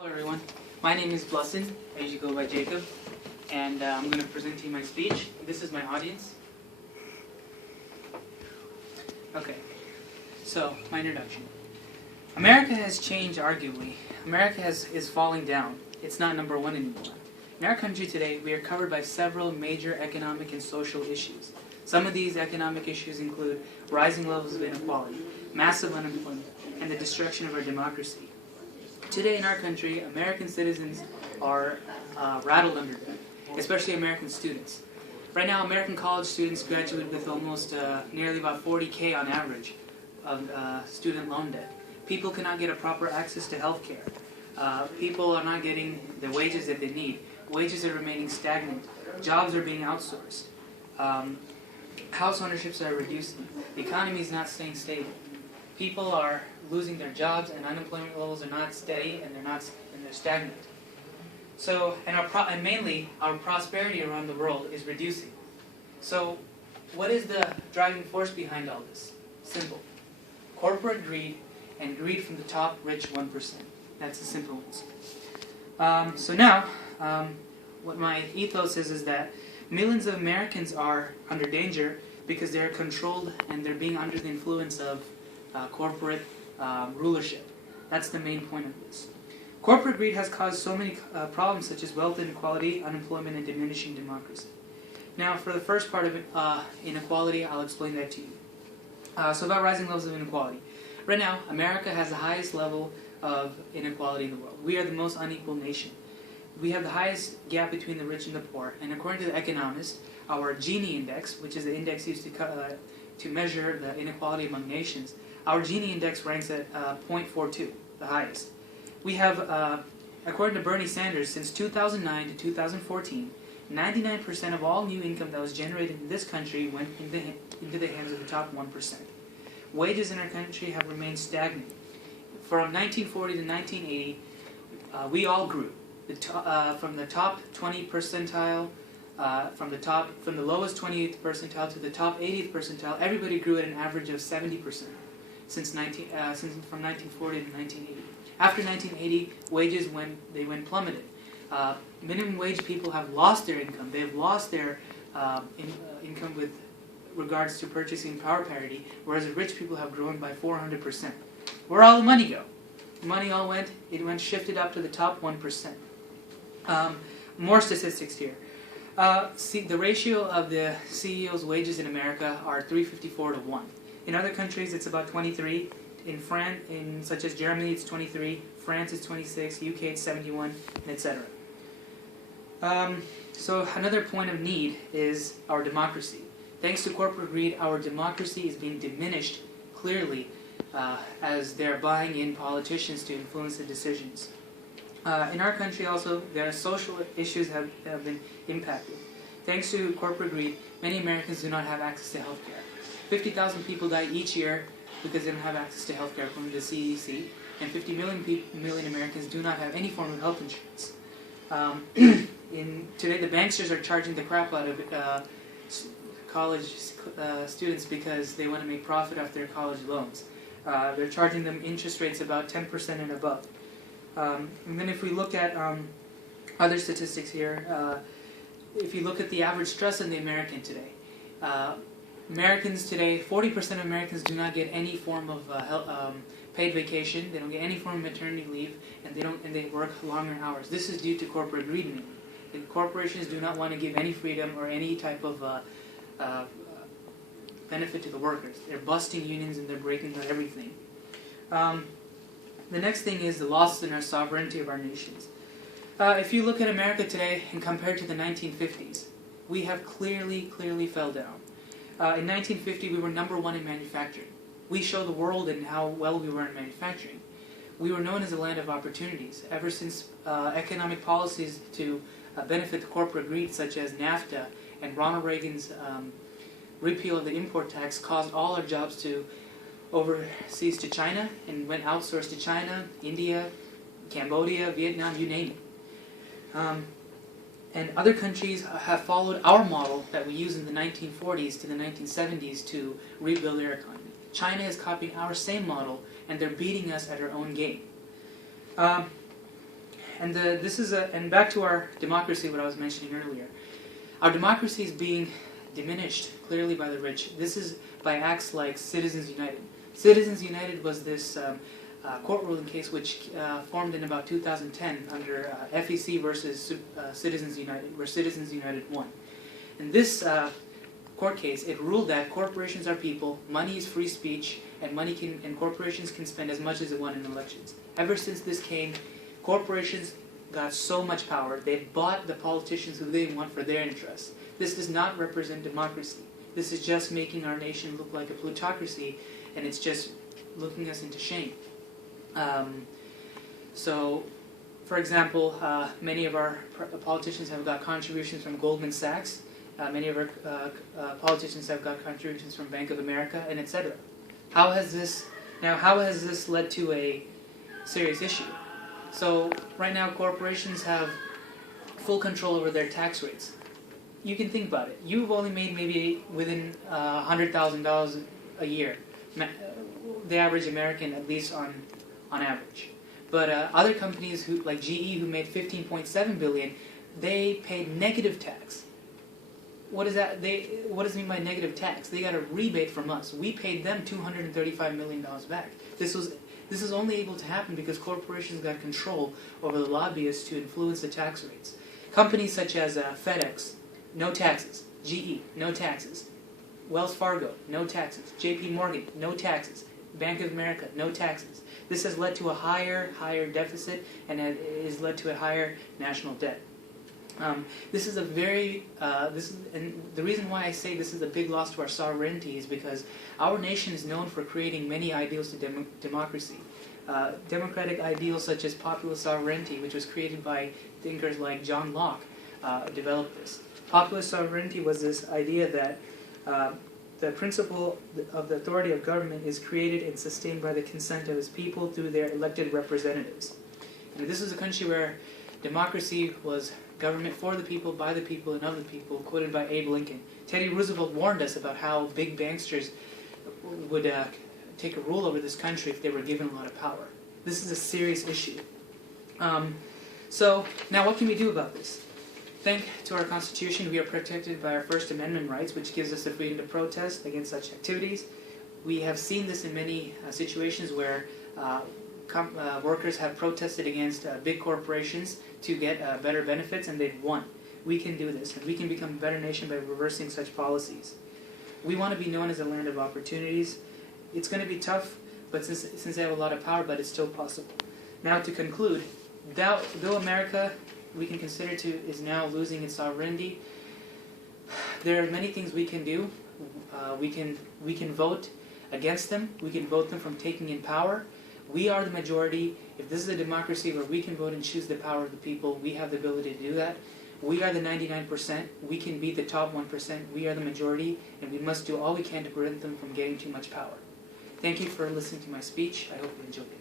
Hello everyone, my name is Blesen. I usually go by Jacob, and I'm going to present to you my speech. This is my audience. Okay, so my introduction. America has changed arguably. America is falling down. It's not number one anymore. In our country today, we are covered by several major economic and social issues. Some of these economic issues include rising levels of inequality, massive unemployment, and the destruction of our democracy. Today in our country, American citizens are rattled under them, especially American students. Right now, American college students graduate with almost nearly about $40,000 on average of student loan debt. People cannot get a proper access to health care. People are not getting the wages that they need. Wages are remaining stagnant. Jobs are being outsourced. House ownerships are reducing. The economy is not staying stable. People are losing their jobs, and unemployment levels are not steady, and they're stagnant. So, and mainly, our prosperity around the world is reducing. So, what is the driving force behind all this? Simple: corporate greed, and greed from the top rich 1%. That's the simple answer. So now, what my ethos is that millions of Americans are under danger because they're controlled and they're being under the influence of corporate rulership. That's the main point of this. Corporate greed has caused so many problems such as wealth inequality, unemployment, and diminishing democracy. Now, for the first part of inequality, I'll explain that to you. So about rising levels of inequality. Right now, America has the highest level of inequality in the world. We are the most unequal nation. We have the highest gap between the rich and the poor. And according to the economists, our Gini index, which is the index used to measure the inequality among nations, our Gini index ranks at 0.42, the highest. We have, according to Bernie Sanders, since 2009 to 2014, 99% of all new income that was generated in this country went into the hands of the top 1%. Wages in our country have remained stagnant. From 1940 to 1980, we all grew. From the top 20 percentile, from the lowest 28th percentile to the top 80th percentile, everybody grew at an average of 70% from 1940 to 1980. After 1980, wages went plummeted. Minimum wage people have lost their income. They've lost their income with regards to purchasing power parity, whereas the rich people have grown by 400%. Where'd all the money go? The money all shifted up to the top 1%. More statistics here. See, the ratio of the CEO's wages in America are 354 to 1. In other countries, it's about 23. In such as Germany, it's 23. France, it's 26. UK, it's 71, etc. So another point of need is our democracy. Thanks to corporate greed, our democracy is being diminished clearly as they're buying in politicians to influence the decisions. In our country also, there are social issues that have been impacted. Thanks to corporate greed, many Americans do not have access to health care. 50,000 people die each year because they don't have access to health care according to the CDC, and 50 million Americans do not have any form of health insurance. Today, the banksters are charging the crap out of college students because they want to make profit off their college loans. They're charging them interest rates about 10% and above. And then if we look at other statistics here, if you look at the average stress in the American today, Americans today, 40% of Americans do not get any form of paid vacation. They don't get any form of maternity leave, and they work longer hours. This is due to corporate greed. The corporations do not want to give any freedom or any type of benefit to the workers. They're busting unions and they're breaking everything. The next thing is the loss in our sovereignty of our nations. If you look at America today and compare it to the 1950s, we have clearly fell down. In 1950, we were number one in manufacturing. We show the world in how well we were in manufacturing. We were known as a land of opportunities. Ever since economic policies to benefit the corporate greed, such as NAFTA and Ronald Reagan's repeal of the import tax, caused all our jobs to overseas to China and went outsourced to China, India, Cambodia, Vietnam, you name it. And other countries have followed our model that we used in the 1940s to the 1970s to rebuild their economy. China is copying our same model, and they're beating us at our own game. And and back to our democracy, what I was mentioning earlier. Our democracy is being diminished clearly by the rich. This is by acts like Citizens United. Citizens United was this court ruling case which formed in about 2010 under FEC versus Citizens United, where Citizens United won. In this court case, it ruled that corporations are people, money is free speech, and corporations can spend as much as they want in elections. Ever since this came, corporations got so much power, they bought the politicians who they want for their interests. This does not represent democracy. This is just making our nation look like a plutocracy, and it's just looking us into shame. So, for example, many of our politicians have got contributions from Goldman Sachs. Many of our politicians have got contributions from Bank of America, and etc. How has this led to a serious issue? So right now, corporations have full control over their tax rates. You can think about it. You've only made maybe within $100,000 a year, the average American, at least on average. But other companies like GE, who made $15.7 billion, they paid negative tax. What is that? What does it mean by negative tax? They got a rebate from us. We paid them $235 million back. This is only able to happen because corporations got control over the lobbyists to influence the tax rates. Companies such as FedEx, no taxes. GE, no taxes. Wells Fargo, no taxes. JP Morgan, no taxes. Bank of America, no taxes. This has led to a higher deficit, and it has led to a higher national debt. This is a very, and the reason why I say this is a big loss to our sovereignty is because our nation is known for creating many ideals to democracy. Democratic ideals such as popular sovereignty, which was created by thinkers like John Locke, developed this. Popular sovereignty was this idea that the principle of the authority of government is created and sustained by the consent of its people through their elected representatives. And this is a country where democracy was government for the people, by the people, and of the people, quoted by Abe Lincoln. Teddy Roosevelt warned us about how big banksters would take a rule over this country if they were given a lot of power. This is a serious issue. So, now what can we do about this? Thanks to our Constitution, we are protected by our First Amendment rights, which gives us the freedom to protest against such activities. We have seen this in many situations where workers have protested against big corporations to get better benefits, and they've won. We can do this, and we can become a better nation by reversing such policies. We want to be known as a land of opportunities. It's going to be tough, but since they have a lot of power, but it's still possible. Now, to conclude, though America, we can consider is now losing its sovereignty, there are many things we can do. We can vote against them. We can vote them from taking in power. We are the majority. If this is a democracy where we can vote and choose the power of the people, we have the ability to do that. We are the 99%. We can be the top 1%. We are the majority, and we must do all we can to prevent them from getting too much power. Thank you for listening to my speech. I hope you enjoyed it.